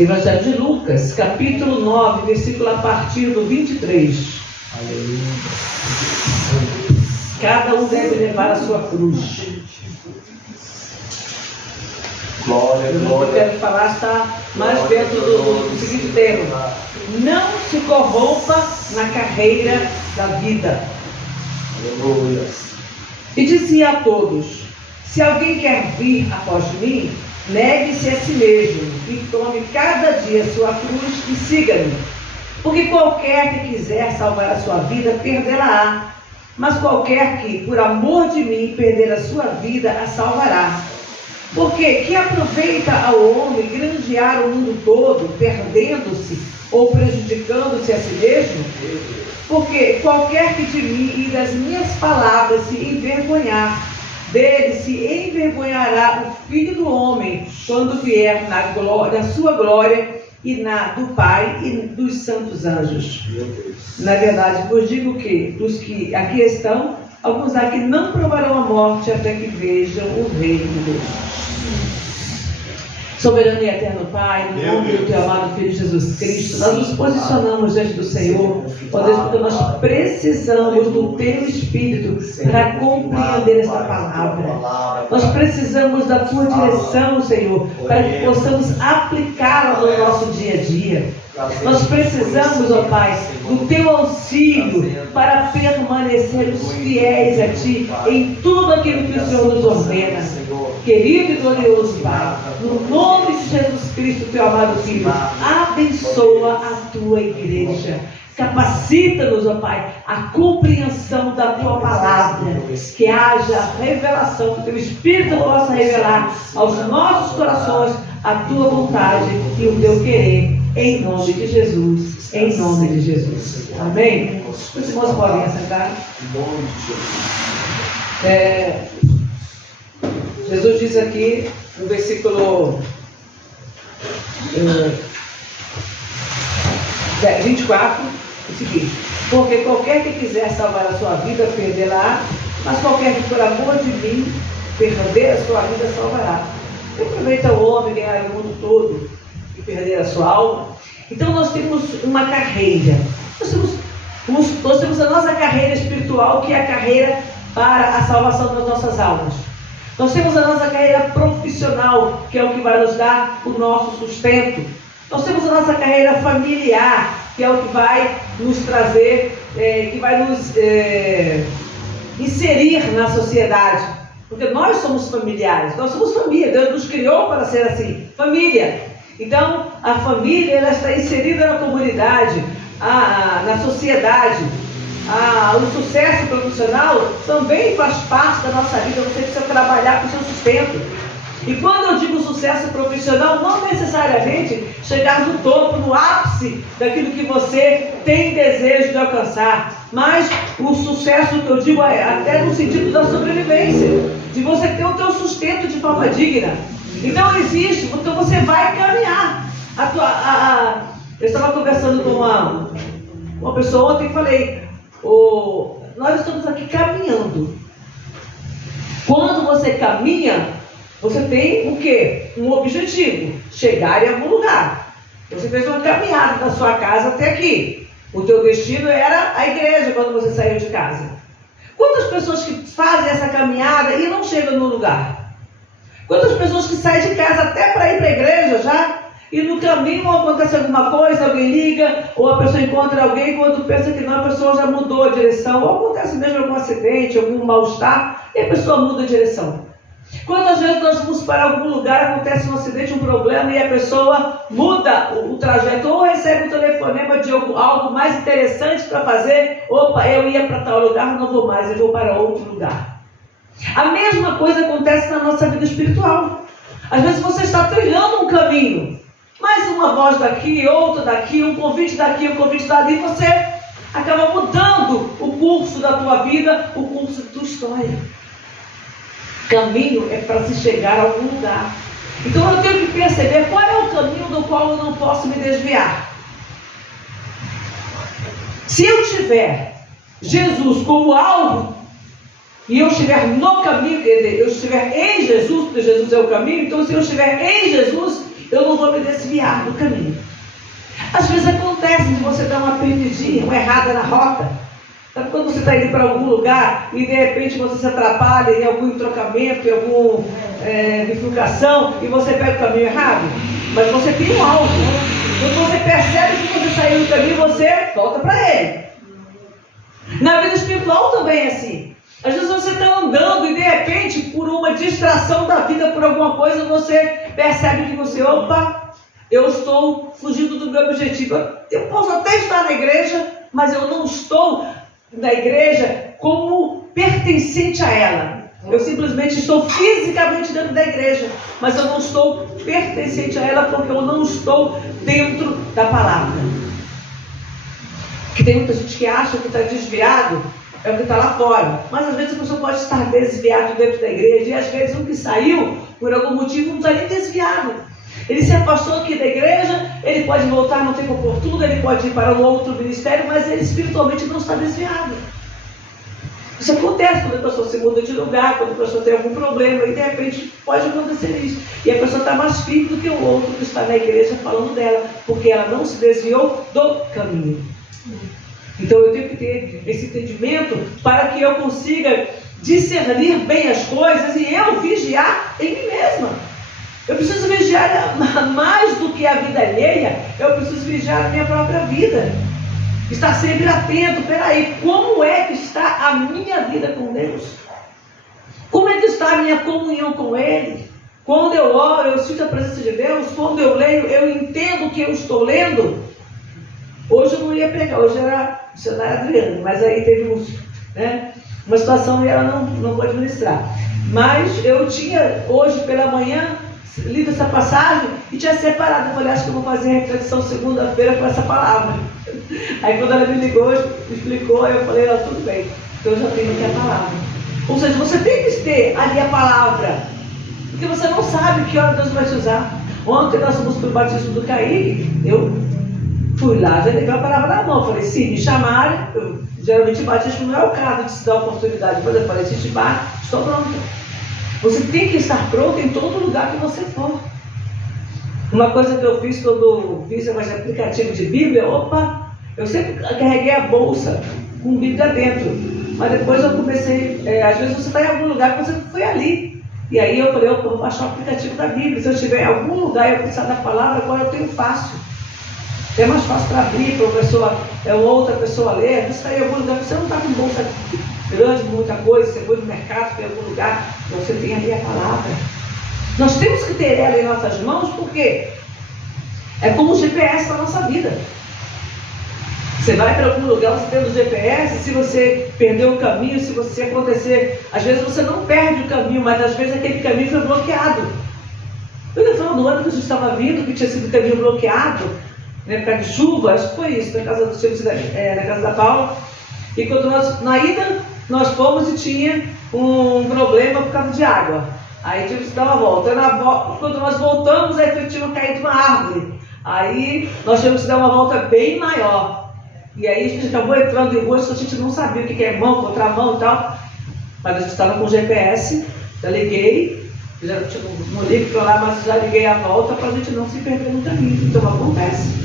Evangelho de Lucas, capítulo 9, versículo a partir do 23. Aleluia. Cada um deve levar a sua cruz. Glória, O que eu glória. quero falar está mais dentro do seguinte tema: não se corrompa na carreira da vida. Aleluia. E dizia a todos: se alguém quer vir após mim, negue-se a si mesmo e tome cada dia a sua cruz e siga-me. Porque qualquer que quiser salvar a sua vida, perdê-la-á. Mas qualquer que, por amor de mim, perder a sua vida, a salvará. Porque que aproveita ao homem granjear o mundo todo, perdendo-se ou prejudicando-se a si mesmo? Porque qualquer que de mim e das minhas palavras se envergonhar, dele se envergonhará o Filho do Homem, quando vier na glória, sua glória e na do Pai e dos santos anjos. Na verdade, vos digo que dos que aqui estão, alguns aqui não provarão a morte até que vejam o reino de Deus. Soberano e eterno Pai, no nome do teu amado Filho Jesus Cristo, nós nos posicionamos diante do Senhor, ó Deus, porque nós precisamos do teu Espírito para compreender esta palavra. Nós precisamos da tua direção, Senhor, para que possamos aplicá-la no nosso dia a dia. Nós precisamos, ó Pai, do teu auxílio para permanecermos fiéis a Ti em tudo aquilo que o Senhor nos ordena. Querido e glorioso Pai, no nome de Jesus Cristo, teu amado Filho, abençoa a tua igreja. Capacita-nos, ó Pai, a compreensão da tua palavra, que haja revelação, que o teu Espírito possa revelar aos nossos corações a tua vontade e o teu querer, em nome de Jesus, em nome de Jesus. Amém? Os irmãos podem assentar. Em nome de Jesus. Jesus diz aqui no versículo 24 o seguinte: porque qualquer que quiser salvar a sua vida, perdê-la, mas qualquer que por amor de mim perder a sua vida, salvará. Que aproveita o homem ganhar o mundo todo e perder a sua alma? Então nós temos uma carreira. Nós temos a nossa carreira espiritual, que é a carreira para a salvação das nossas almas. Nós temos a nossa carreira profissional, que é o que vai nos dar o nosso sustento. Nós temos a nossa carreira familiar, que é o que vai nos trazer, que vai nos inserir na sociedade. Porque nós somos familiares, nós somos família. Deus nos criou para ser assim, família. Então, a família, ela está inserida na comunidade, na sociedade. O sucesso profissional também faz parte da nossa vida. Você precisa trabalhar com o seu sustento. E quando eu digo sucesso profissional, não necessariamente chegar no topo, no ápice daquilo que você tem desejo de alcançar, mas o sucesso que eu digo é até no sentido da sobrevivência, de você ter o teu sustento de forma digna. Então existe, então você vai caminhar. Eu estava conversando com uma pessoa ontem e falei: nós estamos aqui caminhando. Quando você caminha, você tem o quê? Um objetivo: chegar em algum lugar. Você fez uma caminhada da sua casa até aqui. O teu destino era a igreja quando você saiu de casa. Quantas pessoas que fazem essa caminhada e não chegam no lugar? Quantas pessoas que saem de casa até para ir para a igreja já, e no caminho acontece alguma coisa, alguém liga, ou a pessoa encontra alguém, quando pensa que não, a pessoa já mudou a direção, ou acontece mesmo algum acidente, algum mal-estar, e a pessoa muda a direção. Quantas vezes nós vamos para algum lugar, acontece um acidente, um problema, e a pessoa muda o trajeto, ou recebe um telefonema de algo mais interessante para fazer: opa, eu ia para tal lugar, não vou mais, eu vou para outro lugar. A mesma coisa acontece na nossa vida espiritual. Às vezes você está trilhando um caminho, mais uma voz daqui, outra daqui, um convite daqui, um convite dali, você acaba mudando o curso da tua vida, o curso da tua história. Caminho é para se chegar a algum lugar. Então eu tenho que perceber qual é o caminho do qual eu não posso me desviar. Se eu tiver Jesus como alvo, e eu estiver no caminho, quer dizer, eu estiver em Jesus, porque Jesus é o caminho, então se eu estiver em Jesus, eu não vou me desviar do caminho. Às vezes acontece de você dar uma perdidinha, uma errada na rota. Sabe quando você está indo para algum lugar e de repente você se atrapalha em algum entrocamento, em alguma bifurcação e você pega o caminho errado? Mas você tem um alvo. Quando você percebe que você saiu do caminho, você volta para ele. Na vida espiritual também é assim. Às vezes você está andando e de repente, por uma distração da vida, por alguma coisa, você percebe que você, opa, eu estou fugindo do meu objetivo. Eu posso até estar na igreja, mas eu não estou na igreja como pertencente a ela. Eu simplesmente estou fisicamente dentro da igreja, mas eu não estou pertencente a ela porque eu não estou dentro da palavra. Porque tem muita gente que acha que está desviado é o que está lá fora. Mas às vezes a pessoa pode estar desviado dentro da igreja e às vezes o que saiu, por algum motivo, não está nem desviado. Ele se afastou aqui da igreja, ele pode voltar no tempo oportuno, ele pode ir para um outro ministério, mas ele espiritualmente não está desviado. Isso acontece quando a pessoa se muda de lugar, quando a pessoa tem algum problema, e de repente pode acontecer isso. E a pessoa está mais firme do que o outro que está na igreja falando dela, porque ela não se desviou do caminho. Então eu tenho que ter esse entendimento para que eu consiga discernir bem as coisas e eu vigiar em mim mesma. Eu preciso vigiar mais do que a vida alheia, eu preciso vigiar a minha própria vida. Estar sempre atento, peraí, como é que está a minha vida com Deus? Como é que está a minha comunhão com Ele? Quando eu oro, eu sinto a presença de Deus. Quando eu leio, eu entendo o que eu estou lendo. Hoje eu não ia pregar, hoje era missionária Adriana, mas aí teve uma situação e ela não pôde ministrar. Mas eu tinha, hoje pela manhã, lido essa passagem e tinha separado. Eu falei, acho que eu vou fazer a reflexão segunda-feira com essa palavra. Aí quando ela me ligou, explicou, eu falei, tudo bem, então eu já tenho aqui a palavra. Ou seja, você tem que ter ali a palavra, porque você não sabe que hora Deus vai te usar. Ontem nós fomos para o batismo do Kaique, eu fui lá, já levei a palavra na mão, falei, se me chamarem, geralmente batismo não é o caso de se dar oportunidade, mas eu falei, se te chamar, estou pronta. Você tem que estar pronto em todo lugar que você for. Uma coisa que eu fiz quando fiz esse aplicativo de Bíblia, eu sempre carreguei a bolsa com Bíblia dentro. Mas depois eu comecei, às vezes você está em algum lugar que você foi ali. E aí eu falei, eu vou baixar o aplicativo da Bíblia. Se eu estiver em algum lugar e eu precisar da palavra, agora eu tenho fácil. É mais fácil para abrir, para uma pessoa, outra pessoa ler. Você está em algum lugar, você não está com bolsa grande, muita coisa, você foi no mercado, foi em algum lugar, você tem ali a palavra. Nós temos que ter ela em nossas mãos, porque é como o GPS para a nossa vida. Você vai para algum lugar, você tem o GPS, se você perder o caminho, se você acontecer, às vezes você não perde o caminho, mas às vezes aquele caminho foi bloqueado. Eu no final do ano que a gente estava vindo, que tinha sido o caminho bloqueado, por causa de chuva, acho que foi isso, na casa dos filhos, na casa da Paula. E quando na ida, nós fomos e tinha um problema por causa de água. Aí tivemos que dar uma volta. Quando nós voltamos, aí tinha caído uma árvore. Aí nós tivemos que dar uma volta bem maior. E aí a gente acabou entrando em rua, a gente não sabia o que é mão, contramão e tal. Mas a gente estava com o GPS, já liguei, já não ligo para lá, mas já liguei a volta para a gente não se perder no caminho. Então acontece.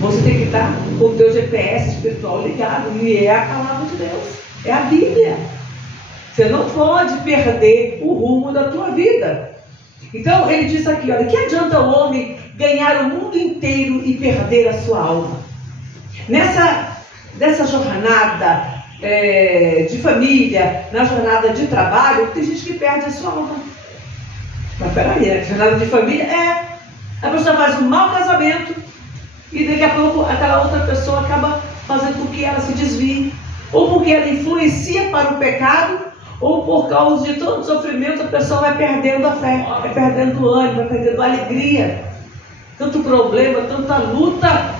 Você tem que estar com o teu GPS espiritual ligado, e é a palavra de Deus, é a Bíblia. Você não pode perder o rumo da tua vida. Então ele diz aqui, olha, que adianta o homem ganhar o mundo inteiro e perder a sua alma? Nessa jornada de família, na jornada de trabalho, tem gente que perde a sua alma. Mas peraí, a jornada de família a pessoa faz um mau casamento e daqui a pouco aquela outra pessoa acaba fazendo com que ela se desvie, ou porque ela influencia para o pecado, ou por causa de todo sofrimento a pessoa vai perdendo a fé, vai perdendo o ânimo, vai perdendo a alegria, tanto problema, tanta luta.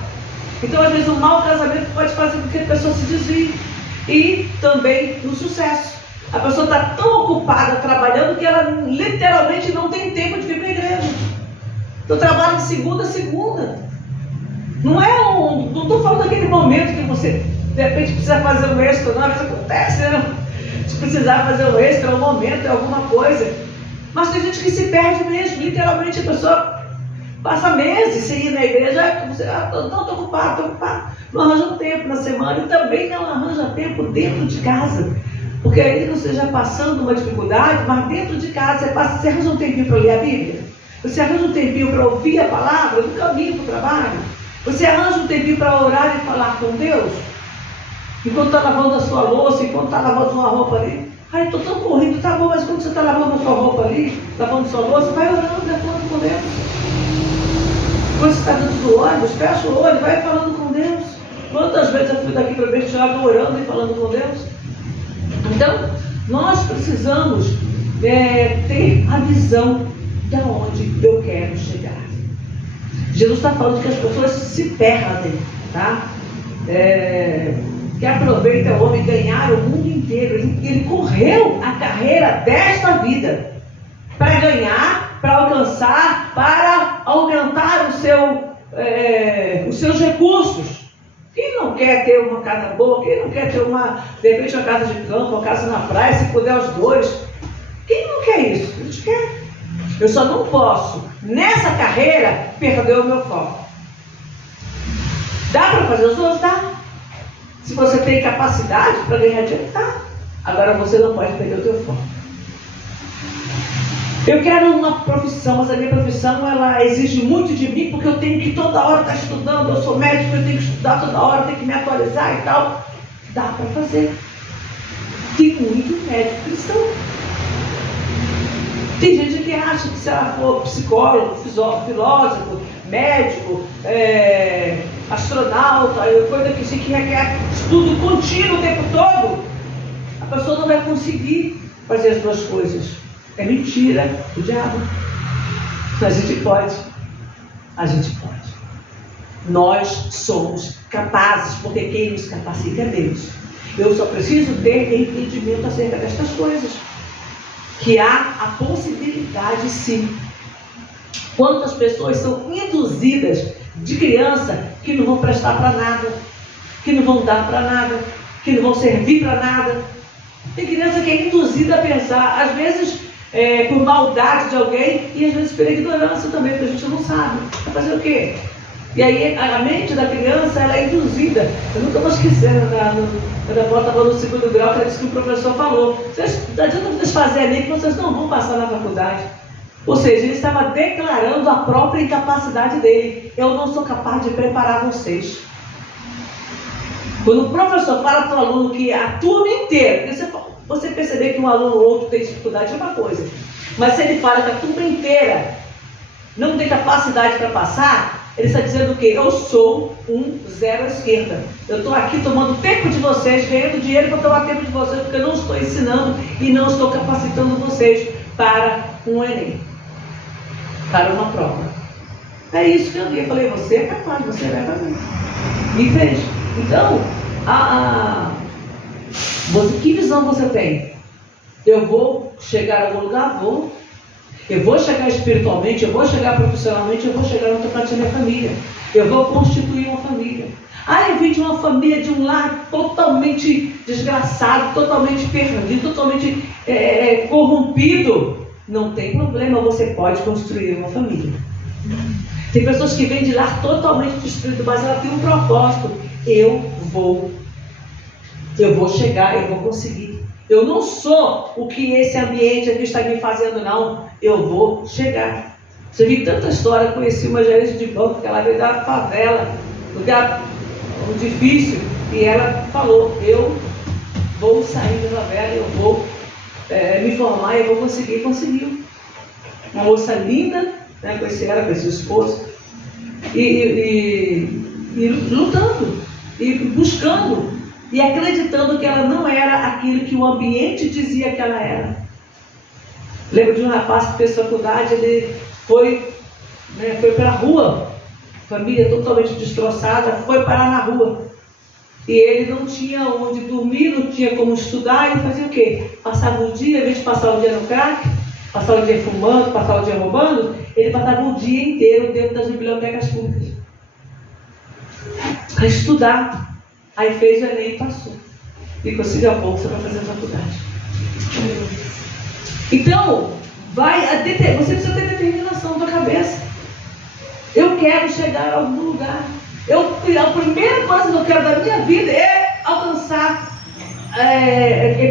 Então às vezes um mau casamento pode fazer com que a pessoa se desvie. E também no sucesso, a pessoa está tão ocupada trabalhando que ela literalmente não tem tempo de vir para a igreja. Então trabalha de segunda a segunda. Não estou falando daquele momento que você de repente precisa fazer um extra, não, às vezes acontece, né? De precisar fazer um extra, um momento, alguma coisa. Mas tem gente que se perde mesmo, literalmente a pessoa passa meses sem ir na igreja, você, estou ocupado. Não arranja tempo na semana e também não arranja tempo dentro de casa. Porque aí você já passando uma dificuldade, mas dentro de casa você arranja um tempinho para ler a Bíblia, você arranja um tempinho para ouvir a palavra no caminho para o trabalho, você arranja um tempinho para orar e falar com Deus, enquanto está lavando a sua louça, enquanto está lavando uma roupa ali. Ai, estou tão corrido, tá bom, mas quando você está lavando a sua roupa ali, lavando a sua louça, vai orando, vai falando com Deus. Quando você está dentro do ônibus, fecha o olho, vai falando com Deus. Quantas vezes eu fui daqui para Bertioga orando e falando com Deus? Então, nós precisamos ter a visão de onde eu quero chegar. Jesus está falando que as pessoas se perdem, tá? Que aproveita o homem ganhar o mundo inteiro. Ele correu a carreira desta vida para ganhar, para alcançar, para aumentar os seus recursos. Quem não quer ter uma casa boa? Quem não quer ter de repente uma casa de campo, uma casa na praia, se puder os dois? Quem não quer isso? A gente quer. Eu só não posso, nessa carreira, perder o meu foco. Dá para fazer os outros? Dá. Se você tem capacidade para ganhar dinheiro, dá. Agora você não pode perder o seu foco. Eu quero uma profissão, mas a minha profissão ela exige muito de mim, porque eu tenho que toda hora estar estudando. Eu sou médico, eu tenho que estudar toda hora, eu tenho que me atualizar e tal. Dá para fazer. Tem muito médico cristão. Tem gente que acha que se ela for psicólogo, filósofo, médico, astronauta, coisa que requer estudo contínuo o tempo todo, a pessoa não vai conseguir fazer as duas coisas. É mentira do diabo. A gente pode. A gente pode. Nós somos capazes, porque quem nos capacita é Deus. Eu só preciso ter entendimento acerca destas coisas. Que há a possibilidade, sim. Quantas pessoas são induzidas de criança que não vão prestar para nada, que não vão dar para nada, que não vão servir para nada. Tem criança que é induzida a pensar, às vezes por maldade de alguém e às vezes pela ignorância também, porque a gente não sabe. Vai fazer o quê? E aí a mente da criança ela é induzida. Eu nunca vou esquecer, quando a avó estava no segundo grau, ela disse que o professor falou: não adianta vocês fazerem ali que vocês não vão passar na faculdade. Ou seja, ele estava declarando a própria incapacidade dele. Eu não sou capaz de preparar vocês. Quando o professor fala para o aluno que a turma inteira, você perceber que um aluno ou outro tem dificuldade é uma coisa, mas se ele fala que a turma inteira não tem capacidade para passar, ele está dizendo o quê? Eu sou um zero à esquerda. Eu estou aqui tomando tempo de vocês, ganhando dinheiro para tomar tempo de vocês, porque eu não estou ensinando e não estou capacitando vocês para um Enem, para uma prova. É isso que eu vi. Eu falei, você é capaz, você vai fazer. E fez. Então, que visão você tem? Eu vou chegar a algum lugar? Vou. Eu vou chegar espiritualmente, eu vou chegar profissionalmente, eu vou chegar na outra parte da minha família. Eu vou constituir uma família. Eu vim de uma família, de um lar totalmente desgraçado, totalmente perdido, totalmente corrompido. Não tem problema, você pode construir uma família. Tem pessoas que vêm de lar totalmente destruído, mas ela tem um propósito. Eu vou chegar, eu vou conseguir. Eu não sou o que esse ambiente aqui está me fazendo, não. Eu vou chegar. Já vi tanta história, conheci uma gerente de banco, que ela veio da favela, lugar difícil, e ela falou, eu vou sair da favela, eu vou me formar, eu vou conseguir. Conseguiu. Uma moça linda, né, conheci ela, conheci o esposo, e lutando, e buscando, e acreditando que ela não era aquilo que o ambiente dizia que ela era. Lembro de um rapaz que fez faculdade, ele foi para a rua, família totalmente destroçada, foi parar na rua. E ele não tinha onde dormir, não tinha como estudar, ele fazia o quê? Passava o dia, em vez de passar o dia no crack, passar o dia fumando, passar o dia roubando, ele passava o dia inteiro dentro das bibliotecas públicas. A estudar. Aí fez o Enem e passou. E conseguiu a bolsa para fazer a faculdade. Então, você precisa ter determinação na cabeça. quero chegar a algum lugar. A primeira coisa que eu quero da minha vida é alcançar,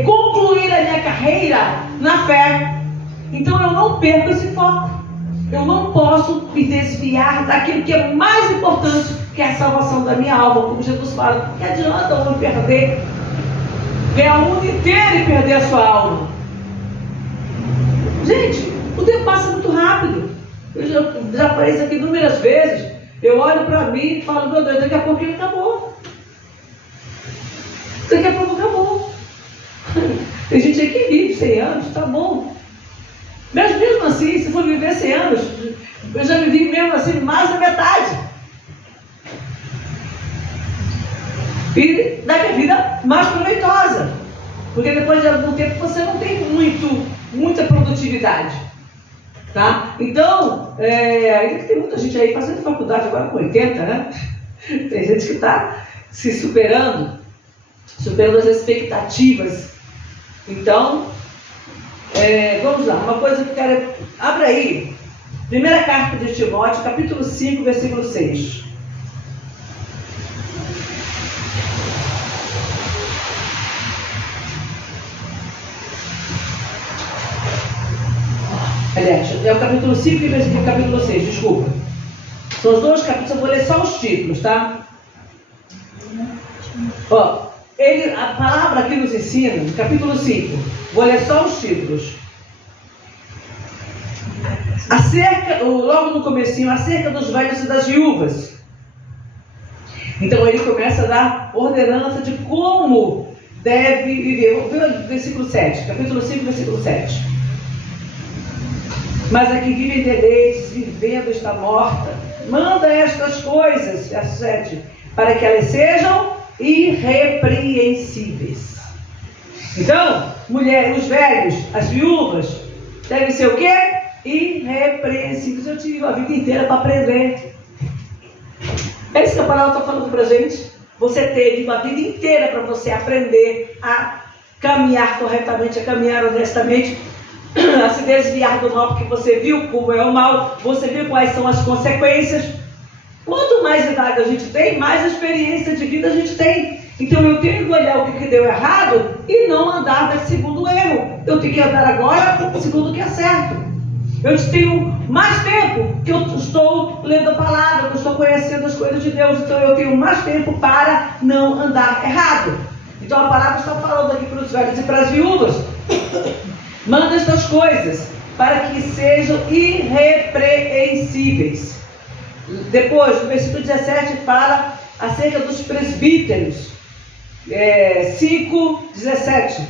concluir a minha carreira na fé. Então eu não perco esse foco. Eu não posso me desviar daquilo que é mais importante, que é a salvação da minha alma. Como Jesus fala, não adianta o homem perder, ganhar o mundo inteiro e perder a sua alma. Gente, o tempo passa muito rápido. Eu já falei isso aqui inúmeras vezes. Eu olho para mim e falo, meu Deus, daqui a pouco ele acabou. Daqui a pouco acabou. Tem gente aí que vive 100 anos, tá bom. Mas mesmo assim, se for viver 100 anos, eu já vivi mesmo assim mais da metade. E da minha vida mais proveitosa. Porque depois de algum tempo você não tem muita produtividade. Tá? Então, ainda que tem muita gente aí fazendo faculdade agora com 80, né? Tem gente que está se superando as expectativas. Então, vamos lá, uma coisa que eu quero. Abra aí, primeira carta de Timóteo, capítulo 5, versículo 6. Aliás, é o capítulo 5 e o capítulo 6, desculpa. São os dois capítulos, eu vou ler só os títulos, tá? Ó, a palavra aqui nos ensina, no capítulo 5, vou ler só os títulos. Logo no comecinho, acerca dos velhos e das viúvas. Então ele começa a dar ordenança de como deve viver. Vamos ver o versículo 7, capítulo 5, versículo 7. Mas a que vive em deleites, vivendo está morta. Manda estas coisas, verso 7, para que elas sejam irrepreensíveis. Então, os velhos, as viúvas, devem ser o quê? Irrepreensíveis. Eu tive a vida inteira para aprender. É isso que a palavra está falando para a gente. Você teve uma vida inteira para você aprender a caminhar corretamente, a caminhar honestamente, a se desviar do mal, porque você viu como é o mal, você viu quais são as consequências. Quanto mais idade a gente tem, mais experiência de vida a gente tem. Então eu tenho que olhar o que deu errado e não andar segundo o erro. Eu tenho que andar agora segundo o que é certo. Eu tenho mais tempo que eu estou lendo a palavra, que eu estou conhecendo as coisas de Deus. Então eu tenho mais tempo para não andar errado. Então a palavra está falando aqui para os velhos e para as viúvas. Manda estas coisas para que sejam irrepreensíveis. Depois, no versículo 17, fala acerca dos presbíteros. 5:17.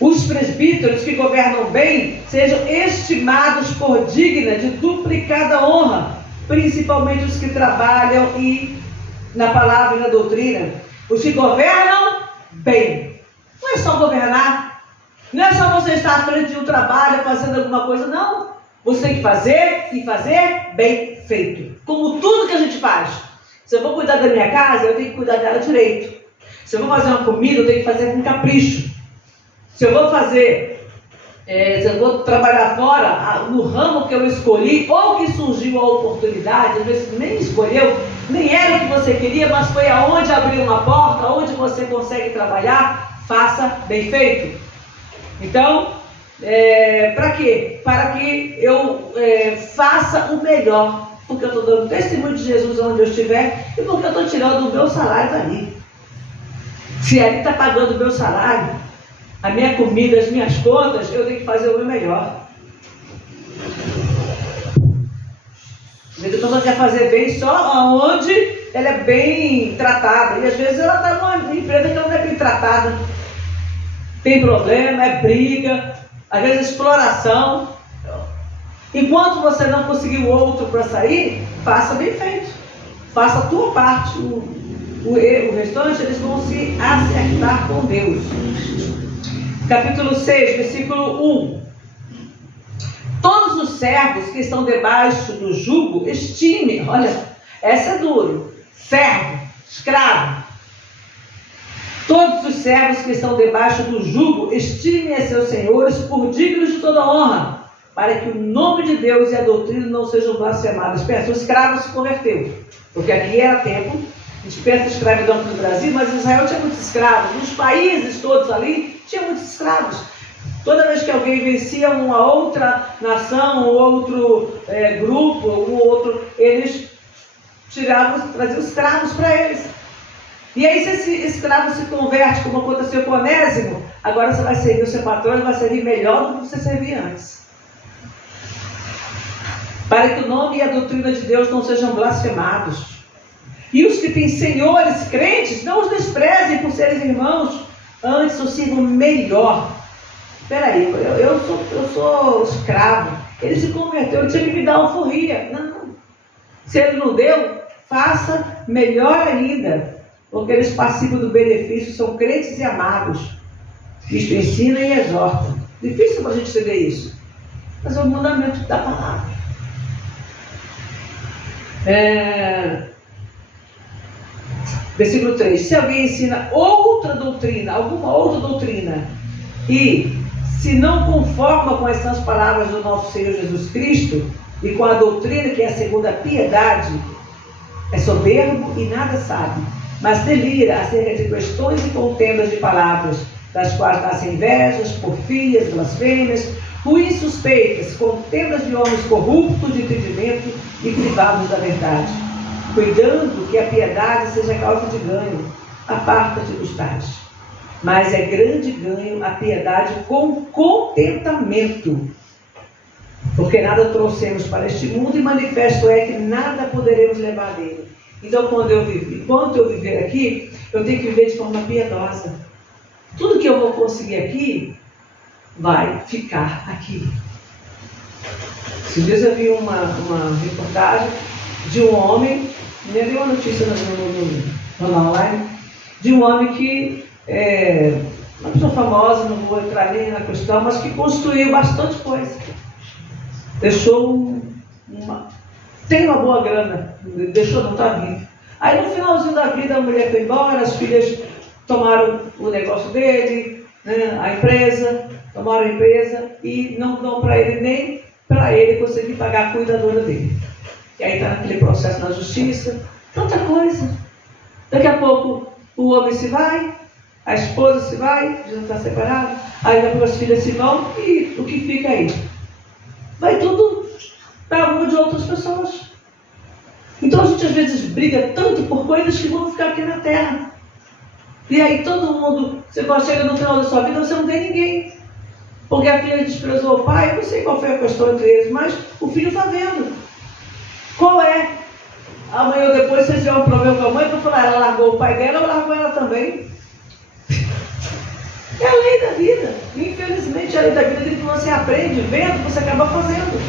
Os presbíteros que governam bem sejam estimados por digna de duplicada honra, principalmente os que trabalham na palavra e na doutrina. Os que governam bem. Não é só governar. Não é só você estar à frente de um trabalho fazendo alguma coisa, não. Você tem que fazer e fazer bem feito. Como tudo que a gente faz. Se eu vou cuidar da minha casa, eu tenho que cuidar dela direito. Se eu vou fazer uma comida, eu tenho que fazer com capricho. Se eu vou trabalhar fora, no ramo que eu escolhi, ou que surgiu a oportunidade, às vezes nem escolheu, nem era o que você queria, mas foi aonde abriu uma porta, aonde você consegue trabalhar, faça bem feito. Então, para quê? Para que eu faça o melhor, porque eu estou dando testemunho de Jesus onde eu estiver e porque eu estou tirando o meu salário dali. Se ali está pagando o meu salário, a minha comida, as minhas contas, eu tenho que fazer o meu melhor. A pessoa quer fazer bem só onde ela é bem tratada. E às vezes ela está numa empresa que ela não é bem tratada. Tem problema, é briga, às vezes exploração. Enquanto você não conseguir o outro para sair, faça bem feito. Faça a tua parte. O restante, eles vão se acertar com Deus. Capítulo 6, versículo 1. Todos os servos que estão debaixo do jugo, estime. Olha, essa é duro. Servo, escravo. Todos os servos que estão debaixo do jugo, estimem a seus senhores por dignos de toda honra, para que o nome de Deus e a doutrina não sejam blasfemadas. Pensa, o escravo se converteu, porque aqui era tempo, a gente pensa em escravidão no Brasil, mas Israel tinha muitos escravos, nos países todos ali, tinha muitos escravos. Toda vez que alguém vencia uma outra nação, um outro grupo, um outro, eles traziam escravos para eles. E aí, se esse escravo se converte, como aconteceu com Onésimo, agora você vai servir o seu patrão e vai servir melhor do que você servia antes. Para que o nome e a doutrina de Deus não sejam blasfemados. E os que têm senhores crentes, não os desprezem por serem irmãos, antes os sirvam melhor. Espera aí, eu sou escravo. Ele se converteu, ele tinha que me dar alforria. Não. Se ele não deu, faça melhor ainda. Porque eles participam do benefício, são crentes e amados. Isto ensina e exorta. Difícil para a gente entender isso. Mas é o mandamento da palavra. Versículo 3. Se alguém ensina outra doutrina, alguma outra doutrina, e se não conforma com essas palavras do nosso Senhor Jesus Cristo, e com a doutrina que é segundo a piedade, é soberbo e nada sabe, mas delira acerca de questões e contendas de palavras, das quais nascem invejas, porfias, blasfêmias, ruins suspeitas, contendas de homens corruptos de entendimento e privados da verdade, cuidando que a piedade seja causa de ganho, aparta-te dos tais. Mas é grande ganho a piedade com contentamento, porque nada trouxemos para este mundo e manifesto é que nada poderemos levar dele. Então, enquanto eu viver aqui, eu tenho que viver de forma piedosa. Tudo que eu vou conseguir aqui, vai ficar aqui. Esses dias eu vi uma reportagem de um homem, eu vi uma notícia no online, de um homem que uma pessoa famosa, não vou entrar nem na questão, mas que construiu bastante coisa. Tem uma boa grana, deixou, não está vivo. Aí no finalzinho da vida a mulher foi embora, as filhas tomaram o negócio dele, né, a empresa, tomaram a empresa e não dão para ele nem para ele conseguir pagar a cuidadora dele. E aí está naquele processo na justiça, tanta coisa. Daqui a pouco o homem se vai, a esposa se vai, já está separado, aí depois as filhas se vão e o que fica aí? Vai tudo para alguma de outras pessoas. Então a gente às vezes briga tanto por coisas que vão ficar aqui na terra. E aí todo mundo, você chega no final da sua vida, você não tem ninguém. Porque a filha desprezou o pai, não sei qual foi a questão entre eles, mas o filho está vendo. Qual é? Amanhã ou depois você tiver um problema com a mãe, para falar, ela largou o pai dela, eu largo ela também. É a lei da vida. Infelizmente, a lei da vida é que você aprende vendo, você acaba fazendo.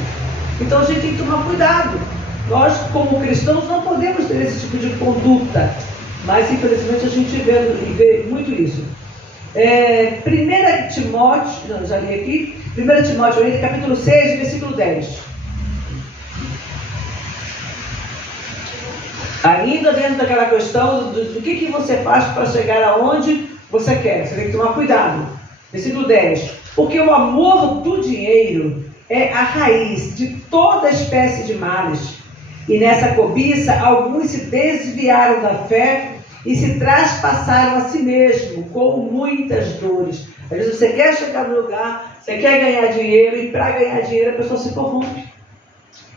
Então a gente tem que tomar cuidado. Nós, como cristãos, não podemos ter esse tipo de conduta. Mas, infelizmente, a gente vê muito isso. 1 Timóteo, não, já li aqui. 1 Timóteo, capítulo 6, versículo 10. Ainda dentro daquela questão do que você faz para chegar aonde você quer. Você tem que tomar cuidado. Versículo 10. Porque o amor do dinheiro é a raiz de toda espécie de males. E nessa cobiça, alguns se desviaram da fé e se traspassaram a si mesmo com muitas dores. Às vezes você quer chegar no lugar, você quer ganhar dinheiro, e para ganhar dinheiro a pessoa se corrompe.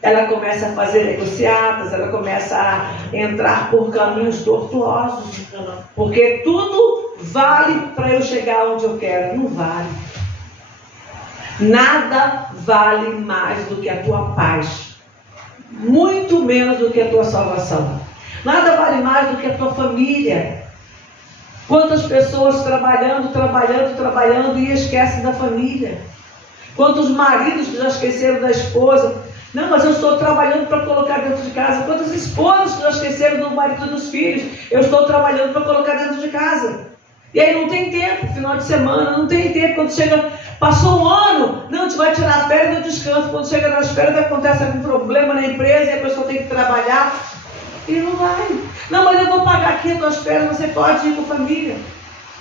Ela começa a fazer negociatas, ela começa a entrar por caminhos tortuosos, porque tudo vale para eu chegar onde eu quero. Não vale. Nada vale mais do que a tua paz, muito menos do que a tua salvação. Nada vale mais do que a tua família. Quantas pessoas trabalhando e esquecem da família? Quantos maridos que já esqueceram da esposa? Não, mas eu estou trabalhando para colocar dentro de casa. Quantas esposas que já esqueceram do marido e dos filhos? Eu estou trabalhando para colocar dentro de casa. E aí não tem tempo, final de semana, não tem tempo. Quando chega, passou um ano, não, a gente vai tirar férias, eu descanso. Quando chega nas férias, acontece algum problema na empresa e a pessoa tem que trabalhar. E não vai. Não, mas eu vou pagar aqui as tuas férias, você pode ir com a família.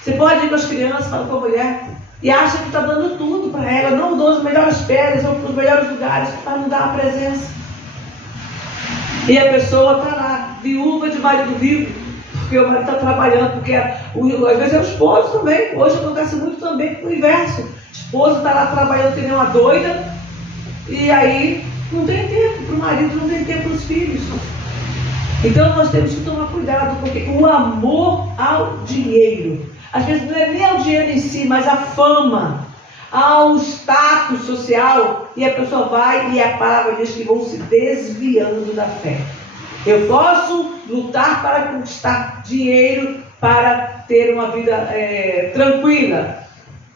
Você pode ir com as crianças, fala com a mulher. e acha que está dando tudo para ela, não dou as melhores férias ou os melhores lugares, para não dar a presença. E a pessoa está lá, viúva de marido vivo, porque o marido está trabalhando, porque às vezes é o esposo também. Hoje acontece muito também com o inverso. O esposo está lá trabalhando que nem uma doida, e aí não tem tempo para o marido, não tem tempo para os filhos. Então nós temos que tomar cuidado, porque o amor ao dinheiro, às vezes não é nem ao dinheiro em si, mas à fama, ao status social, e a pessoa vai, e a palavra diz que vão se desviando da fé. Eu posso lutar para conquistar dinheiro, para ter uma vida tranquila,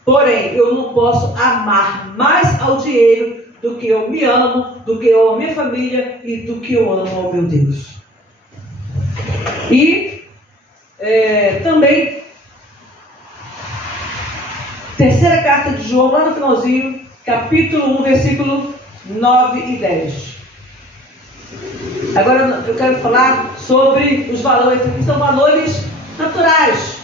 porém eu não posso amar mais ao dinheiro do que eu me amo, do que eu amo a minha família e do que eu amo ao meu Deus. E também, terceira carta de João, lá no finalzinho, capítulo 1, versículo 9 e 10. Agora eu quero falar sobre os valores, que são valores naturais,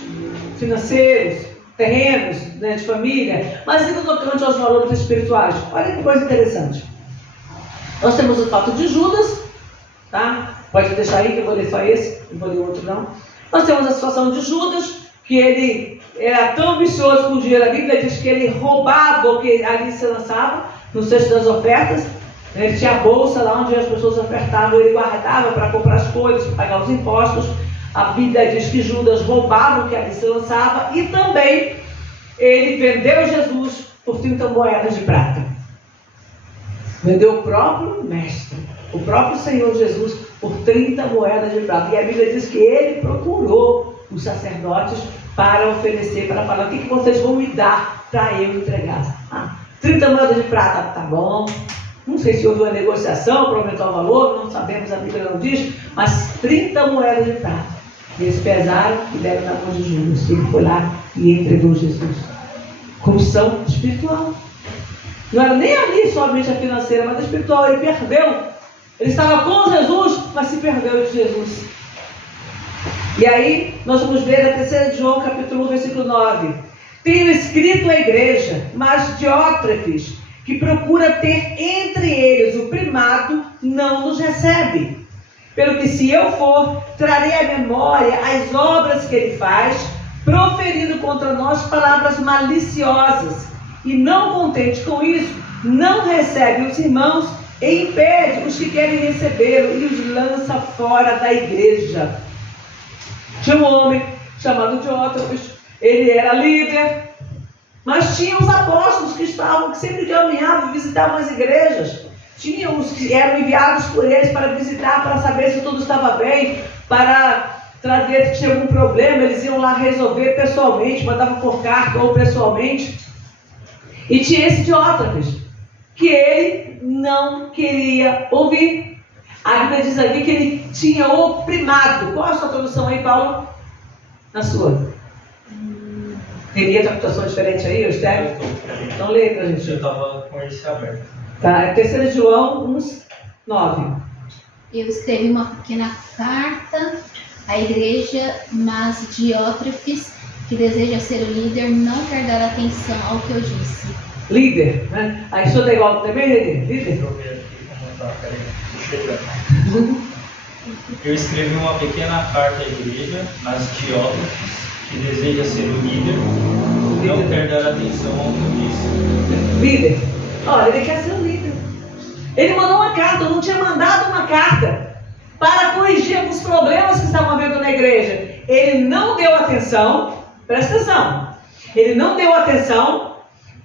financeiros, terrenos, né, de família, mas ainda tocante aos valores espirituais. Olha que coisa interessante. Nós temos o fato de Judas, tá? Pode deixar aí que eu vou ler só esse, não vou ler outro não. Nós temos a situação de Judas, que ele era tão ambicioso com o dinheiro. A Bíblia diz que ele roubava o que ali se lançava no cesto das ofertas. Ele tinha a bolsa lá onde as pessoas ofertavam, ele guardava para comprar as coisas, para pagar os impostos. A Bíblia diz que Judas roubava o que ali se lançava, e também ele vendeu Jesus por 30 moedas de prata. Vendeu o próprio mestre, o próprio Senhor Jesus, por 30 moedas de prata. E a Bíblia diz que ele procurou os sacerdotes para oferecer, para falar: o que vocês vão me dar para eu entregar? 30 moedas de prata, tá bom. Não sei se houve uma negociação para aumentar o valor, não sabemos, a Bíblia não diz, mas 30 moedas de prata. Eles pesaram e deram na mão de Judas. Ele foi lá e entregou Jesus. Corrupção espiritual. Não era nem ali somente a financeira, mas a espiritual. Ele perdeu. Ele estava com Jesus, mas se perdeu de Jesus. E aí, nós vamos ver a 3 João, capítulo 1, versículo 9. Tenho escrito à igreja, mas Diótrefes, que procura ter entre eles o primado, não nos recebe. Pelo que, se eu for, trarei à memória as obras que ele faz, proferindo contra nós palavras maliciosas. E não contente com isso, não recebe os irmãos e impede os que querem recebê-lo e os lança fora da igreja. Tinha um homem chamado Diótrefes, ele era líder, mas tinha os apóstolos que sempre caminhavam e visitavam as igrejas. Tinha os que eram enviados por eles para visitar, para saber se tudo estava bem, para trazer se tinha algum problema. Eles iam lá resolver pessoalmente, mandavam por carta ou pessoalmente. E tinha esse Diótrefes, que ele não queria ouvir. A Bíblia diz ali que ele tinha o primado. Qual a sua tradução aí, Paulo? Na sua. Teria tradução diferente aí, Eustério? Então lê pra gente. Eu estava com esse aberto. Tá, é 3 João 1, 9. Eu escrevi uma pequena carta à igreja, mas Diótrefes, que deseja ser o líder, não quer dar atenção ao que eu disse. Líder, né? Aí sou da igual também, líder? Deixa eu ver aqui como está, peraí. Chega. Eu escrevi uma pequena carta à igreja, mas Diótrefes, que deseja ser o líder, não quer dar atenção ao que eu disse. Líder. Olha, ele quer ser o líder. Ele mandou uma carta, eu não tinha mandado uma carta para corrigir alguns problemas que estavam havendo na igreja. Ele não deu atenção, presta atenção, ele não deu atenção,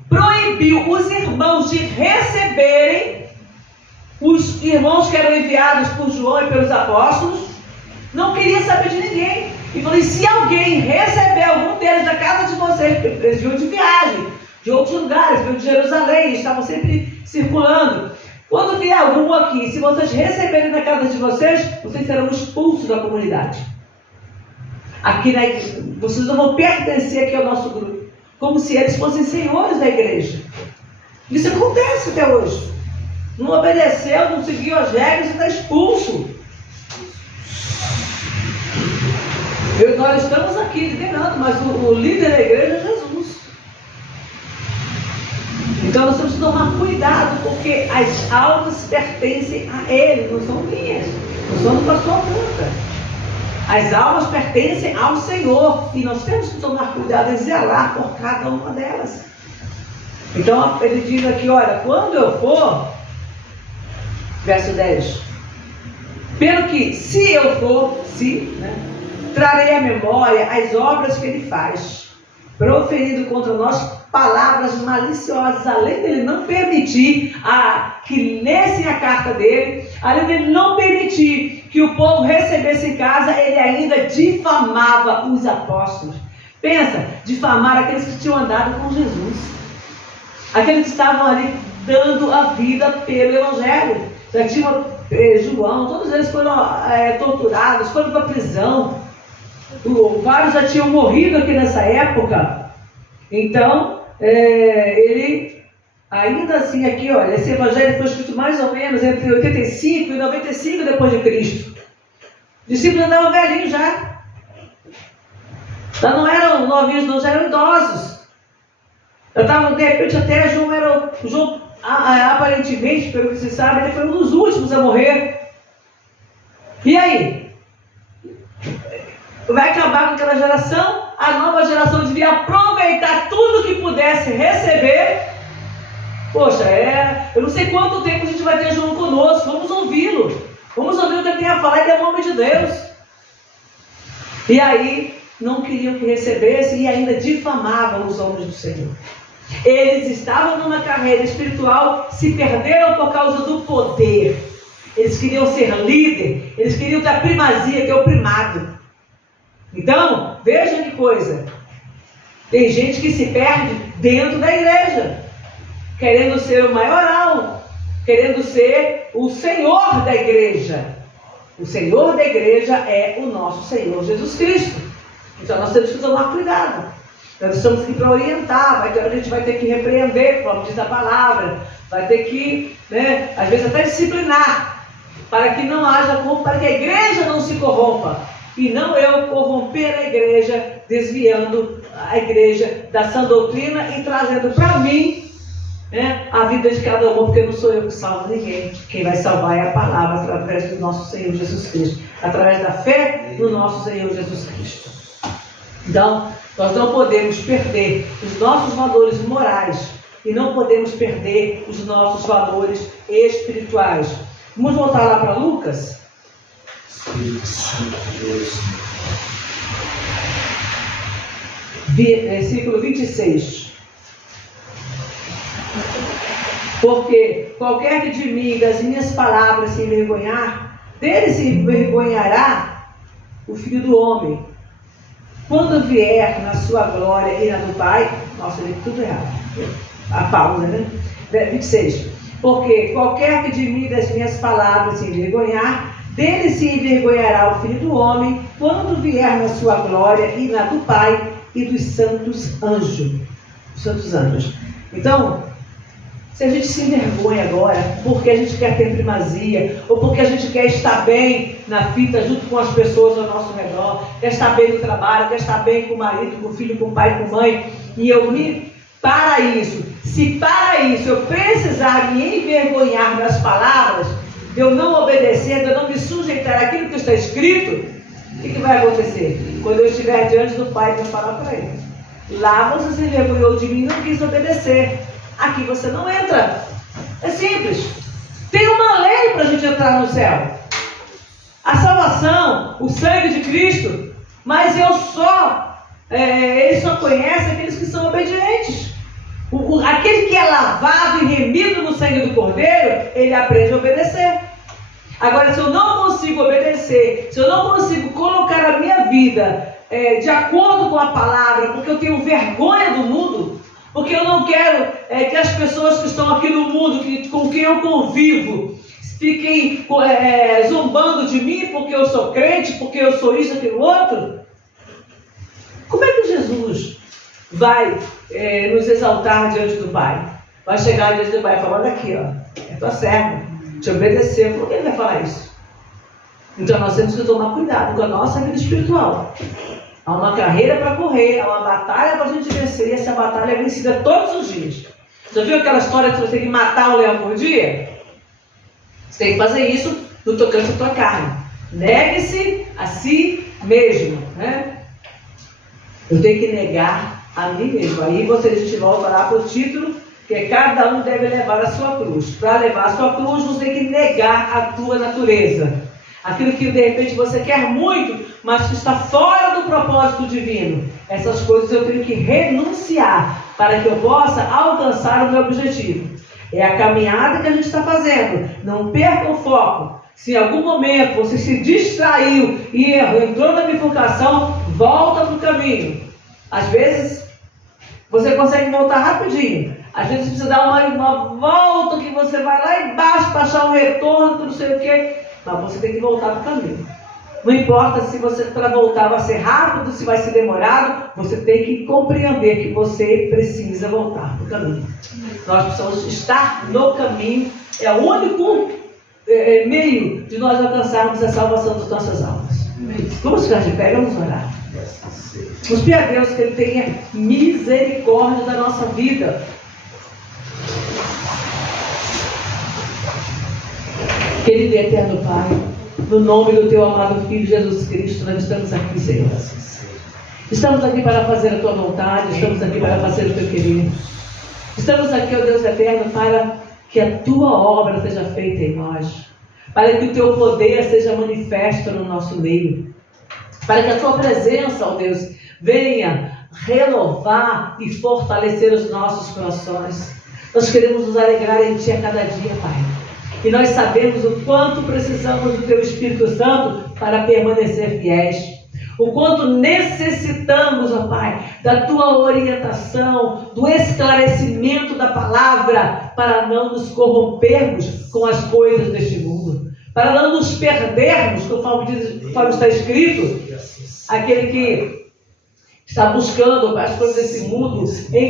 proibiu os irmãos de receberem os irmãos que eram enviados por João e pelos apóstolos. Não queria saber de ninguém. E falei: se alguém receber algum deles da casa de vocês, porque eles vinham de viagem, de outros lugares, vinham de Jerusalém, estavam sempre circulando. Quando vier algum aqui, se vocês receberem da casa de vocês, vocês serão expulsos da comunidade. Aqui na igreja, vocês não vão pertencer aqui ao nosso grupo, como se eles fossem senhores da igreja. Isso acontece até hoje. Não obedeceu, não seguiu as regras, você está expulso. Nós estamos aqui liderando, mas o líder da igreja é Jesus. Então nós temos que tomar cuidado, porque as almas pertencem a Ele, não são minhas, não são do pastor Nunca. As almas pertencem ao Senhor e nós temos que tomar cuidado e zelar por cada uma delas. Então ele diz aqui, olha, quando eu for, verso 10, pelo que se eu for, trarei à memória as obras que ele faz, proferindo contra nós palavras maliciosas, além dele não permitir que lessem a carta dele, além dele não permitir que o povo recebesse em casa, ele ainda difamava os apóstolos. Pensa, difamar aqueles que tinham andado com Jesus, aqueles que estavam ali dando a vida pelo Evangelho. Já tinha João, todos eles foram torturados, foram para a prisão. Vários já tinham morrido aqui nessa época. Então, ele, ainda assim aqui, olha, esse evangelho foi escrito mais ou menos entre 85 e 95 depois de Cristo. Os discípulos andavam velhinhos já. Já não eram novinhos, não, já eram idosos. Já estavam, de repente, até João, aparentemente, pelo que se sabe, ele foi um dos últimos a morrer. E aí? Vai acabar com aquela geração? A nova geração devia aproveitar tudo que pudesse receber. Poxa, eu não sei quanto tempo a gente vai ter João conosco. Vamos ouvi-lo. Vamos ouvir o que ele tem a falar, ele é o homem de Deus. E aí, não queriam que recebesse e ainda difamavam os homens do Senhor. Eles estavam numa carreira espiritual, se perderam por causa do poder. Eles queriam ser líder, eles queriam ter a primazia, ter o primado. Então, veja que coisa. Tem gente que se perde dentro da igreja, querendo ser o maioral, querendo ser o Senhor da igreja. O Senhor da igreja é o nosso Senhor Jesus Cristo. Então nós temos que tomar cuidado. Nós estamos aqui para orientar, a gente vai ter que repreender, como diz a palavra, vai ter que, às vezes até disciplinar, para que não haja corrupção, para que a igreja não se corrompa. E não eu corromper a igreja, desviando a igreja da sã doutrina e trazendo para mim a vida de cada um, porque não sou eu que salvo ninguém. Quem vai salvar é a palavra, através do nosso Senhor Jesus Cristo, através da fé no nosso Senhor Jesus Cristo. Então, nós não podemos perder os nossos valores morais e não podemos perder os nossos valores espirituais. Vamos voltar lá para Lucas? Versículo 26. Porque qualquer que de mim e das minhas palavras se envergonhar, dele se envergonhará o Filho do Homem, quando vier na sua glória e na do Pai. Nossa, eu li tudo errado. A pausa, 26. Porque qualquer que de mim e das minhas palavras se envergonhar, dele se envergonhará o Filho do Homem, quando vier na sua glória e na do Pai e dos santos anjos. Os santos anjos. Então, se a gente se envergonha agora, porque a gente quer ter primazia, ou porque a gente quer estar bem na fita junto com as pessoas ao nosso redor, quer estar bem no trabalho, quer estar bem com o marido, com o filho, com o pai, com a mãe, e eu para isso, se para isso eu precisar me envergonhar das palavras, de eu não obedecer, de eu não me sujeitar àquilo que está escrito, o que vai acontecer? Quando eu estiver diante do Pai, eu vou falar para ele: lá você se envergonhou de mim e não quis obedecer. Aqui você não entra. É simples. Tem uma lei para a gente entrar no céu. A salvação, o sangue de Cristo, mas ele só conhece aqueles que são obedientes. Aquele que é lavado e remido no sangue do Cordeiro, ele aprende a obedecer. Agora, se eu não consigo obedecer, se eu não consigo colocar a minha vida de acordo com a palavra, porque eu tenho vergonha do mundo, porque eu não quero que as pessoas que estão aqui no mundo, com quem eu convivo, fiquem zombando de mim porque eu sou crente, porque eu sou isso, aquilo, outro. Como é que Jesus vai nos exaltar diante do Pai? Vai chegar diante do Pai falando aqui, é tua serva, te obedecer. Por que ele vai falar isso? Então nós temos que tomar cuidado com a nossa vida espiritual. Há uma carreira para correr, há uma batalha para a gente vencer, e essa batalha é vencida todos os dias. Já viu aquela história que você tem que matar um leão por dia? Você tem que fazer isso no tocante à tua carne. Negue-se a si mesmo, né? Eu tenho que negar a mim mesmo. Aí a gente volta lá para o título, que é cada um deve levar a sua cruz. Para levar a sua cruz, você tem que negar a tua natureza. Aquilo que de repente você quer muito, mas que está fora do propósito divino. Essas coisas eu tenho que renunciar para que eu possa alcançar o meu objetivo. É a caminhada que a gente está fazendo. Não perca o foco. Se em algum momento você se distraiu e entrou na bifurcação, volta para o caminho. Às vezes você consegue voltar rapidinho. Às vezes você precisa dar uma volta que você vai lá embaixo para achar um retorno, não sei o quê. Mas você tem que voltar para o caminho. Não importa se você para voltar vai ser rápido, se vai ser demorado, você tem que compreender que você precisa voltar para o caminho. Nós precisamos estar no caminho. É o único meio de nós alcançarmos a salvação das nossas almas. Vamos ficar de pé, vamos orar. Vamos pedir a Deus que Ele tenha misericórdia da nossa vida. Querido e eterno Pai, no nome do Teu amado Filho Jesus Cristo, nós estamos aqui, Senhor. Estamos aqui para fazer a Tua vontade, estamos aqui para fazer o Teu querer. Estamos aqui, ó Deus eterno, para que a Tua obra seja feita em nós, para que o Teu poder seja manifesto no nosso meio, para que a Tua presença, ó Deus, venha renovar e fortalecer os nossos corações. Nós queremos nos alegrar em Ti a cada dia, Pai. E nós sabemos o quanto precisamos do Teu Espírito Santo para permanecer fiéis. O quanto necessitamos, ó Pai, da Tua orientação, do esclarecimento da palavra, para não nos corrompermos com as coisas deste mundo, para não nos perdermos, conforme está escrito, aquele que está buscando as coisas desse mundo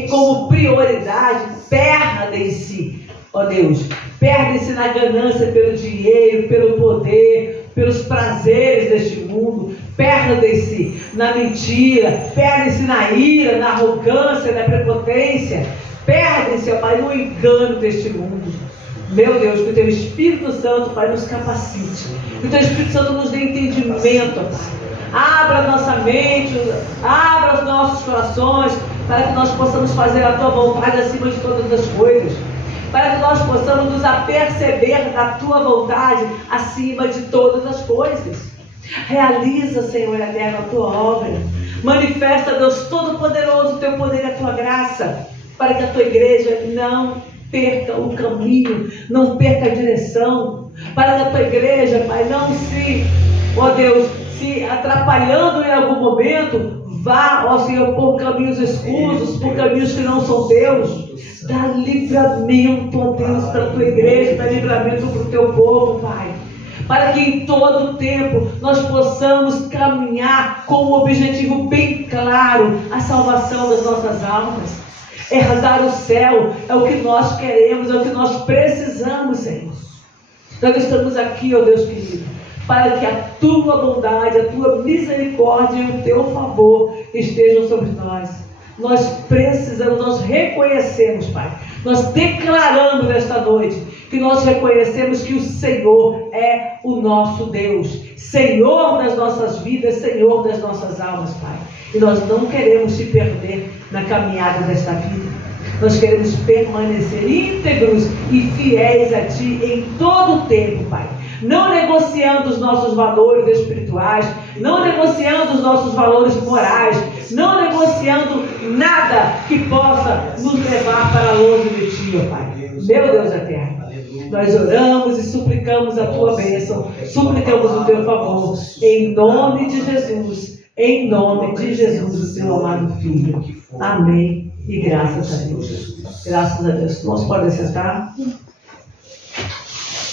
como prioridade, perde-se, ó Deus, perde-se na ganância pelo dinheiro, pelo poder, pelos prazeres deste mundo, perde-se na mentira, perde-se na ira, na arrogância, na prepotência, perde-se, ó Pai, no engano deste mundo. Meu Deus, que o Teu Espírito Santo, Pai, nos capacite, que o Teu Espírito Santo nos dê entendimento, ó Pai. Abra a nossa mente, abra os nossos corações, para que nós possamos fazer a Tua vontade acima de todas as coisas, para que nós possamos nos aperceber da Tua vontade acima de todas as coisas. Realiza, Senhor eterno, a Tua obra. Manifesta, Deus Todo-Poderoso, o Teu poder e a Tua graça, para que a Tua igreja não perca o caminho, não perca a direção, para que a Tua igreja, Pai, não se, ó Deus, se atrapalhando em algum momento, vá, ó Senhor, por caminhos escusos, por caminhos que não são Teus. Dá livramento, ó Deus, para a Tua igreja, dá livramento para o Teu povo, Pai. Para que em todo o tempo nós possamos caminhar com um objetivo bem claro, a salvação das nossas almas. Herdar o céu é o que nós queremos, é o que nós precisamos, Senhor. Nós estamos aqui, ó Deus querido, para que a Tua bondade, a Tua misericórdia e o Teu favor estejam sobre nós. Nós precisamos, nós reconhecemos, Pai, nós declaramos nesta noite que nós reconhecemos que o Senhor é o nosso Deus, Senhor das nossas vidas, Senhor das nossas almas, Pai. E nós não queremos se perder na caminhada desta vida. Nós queremos permanecer íntegros e fiéis a Ti em todo o tempo, Pai. Não negociando os nossos valores espirituais, não negociando os nossos valores morais, não negociando nada que possa nos levar para longe de Ti, ó Pai. Meu Deus eterno, nós oramos e suplicamos a Tua bênção, suplicamos o Teu favor, em nome de Jesus, o Teu amado Filho. Amém. E graças a Deus. Graças a Deus. Nós podemos sentar.